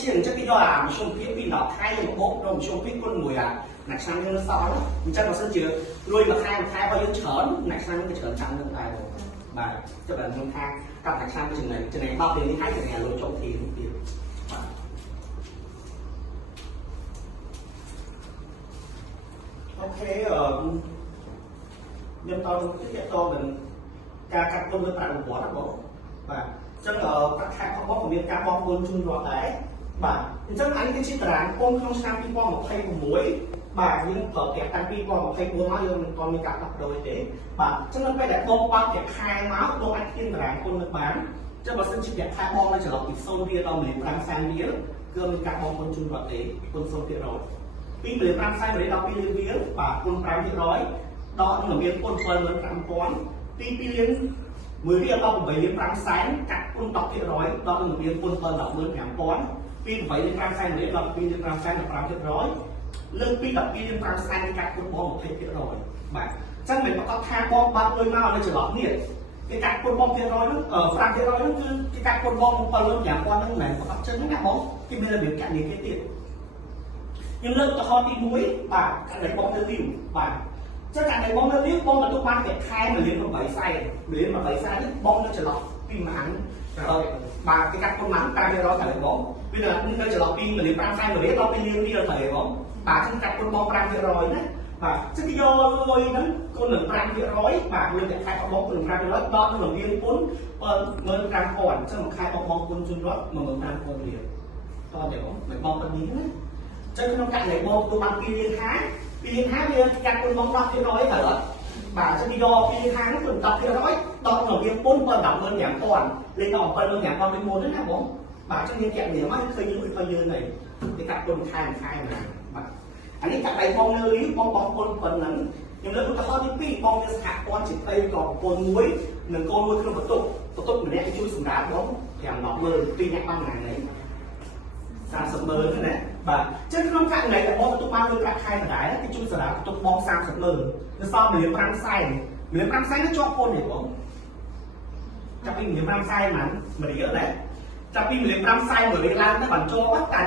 ជាអញ្ចឹងគេយកអាមធ្យមភាពពី10ខែយើងបូកដល់មធ្យមភាពគុណ1អាណាឆ្នាំយើងសល់អញ្ចឹងបើសិនជាលុយមួយខែរបស់យើងច្រើនណាឆ្នាំយើងក៏ច្រើនចាំនឹងដែរបាទចុះបើខ្ញុំថាកាប់ណាឆ្នាំចំណេញ10ពេលនេះហើយចំណេញលុយចុះទីទៀតបាទអូខេខ្ញុំតទៅទៀតតទៅការកាត់ទុនលើប្រាក់រង្វាន់ណាបងបាទអញ្ចឹងប្រាក់ខែរបស់បងក៏មានការបង់ពន្ធជូនរដ្ឋដែរបាទអញ្ចឹងអានេះគឺជាតារាងពន្ធក្នុងឆ្នាំ2026បាទយើងប្រើប្រាស់តាំងពី2024មកយើងមិនទាន់មានការដោះដូរទេបាទអញ្ចឹងនៅពេលដែលបងបើកប្រាក់ខែមកបងអាចធានតារាងពន្ធនៅបានអញ្ចឹងបើសិនជាប្រាក់ខែបងនៅចន្លោះពី0រៀលដល់1.5 រៀលគឺមានការបង់ពន្ធជូនរដ្ឋទេពន្ធ0%ពី1.5 រៀលដល់2លានរៀលបាទពន្ធ5%ដល់នឹងមានពន្ធ75000ពី2លាន1រៀលដល់8លាន5សែនកាត់ពន្ធ10%ដល់នឹងមានពន្ធ75000ពី8លាន5សែនរៀលដល់2លាន5សែនដល់5%លើកពី12លាន5សែនកាត់ពន្ធបង20%បាទអញ្ចឹងមិនប្រកាសថាបងបាត់លុយមកនៅចន្លោះនេះគេកាត់ពន្ធបង%ហ្នឹង5%ហ្នឹងគឺគេកាត់ពន្ធបង7លាន5000ហ្នឹងមិនមែនប្រកាសចឹងណាបងគេមានរបៀបកាត់នេះគេទៀតខ្ញុំលើកឧទាហរណ៍ទី1បាទកាត់ឲ្យបងទៅលីវបាទចឹងកាត់ឲ្យបងនៅលីវបងទទួលបានតែខែ1លាន8សែន1លាន8សែននេះបងនៅចន្លោះពីម៉ានបាទគេកាត់ពន្ធម៉ាន5%តែបងវានៅចន្លោះពី1លាន5សែន1រៀលដល់2លានរៀលតែបងបាទចឹងកាត់ពន្ធបង5%ណាបាទចឹងគេយកលុយហ្នឹងគុណនឹង5%បាទលុយតែខែរបស់បងគុណនឹង5%ដកនឹងមានពន្ធ75000ចឹងមួយខែបងគុណជូនរដ្ឋ15000រៀលតើទេបងមិនបងប៉ុណ្នេះណាចឹងក្នុងករណីបងទទួលបាន2លាន50វាកាត់ពន្ធបង10%ទៅអត់បាទចឹងគេយក2លាន50ហ្នឹងគុណ10%ដកនឹងមានពន្ធ75000លេខដល់75000ដូចមុនហ្នឹងណាបងបាទចឹងមានចាក់វាមកឃើញយើងហ្នឹងគេកាត់ពន្ធខែណាបាទអានេះកាត់ដៃបងនៅលីបងពន្ធប៉ុណ្ណឹងខ្ញុំលើកឧទាហរណ៍ទី2បងមានសហព័ន្ធជាផ្ទៃក៏ប្រពន្ធមួយនិងកូនមួយក្នុងបន្ទប់ម្នាក់ជួយសម្រាប់បង500,000ពីរអ្នកបានណា30,000ណាបាទចឹងក្នុងករណីដែលបងទទួលបានលុយប្រាក់ខែដដែលគេជួយសម្រាប់បន្ទប់បង30,000នៅសល់1.5សែន1.5សែននោះជាប់ពន្ធទេបងចាប់ពី1.5សែនហ្នឹង1រៀលដែរចាប់ពី1.5សែន1រៀលឡើងទៅបានជាប់តែ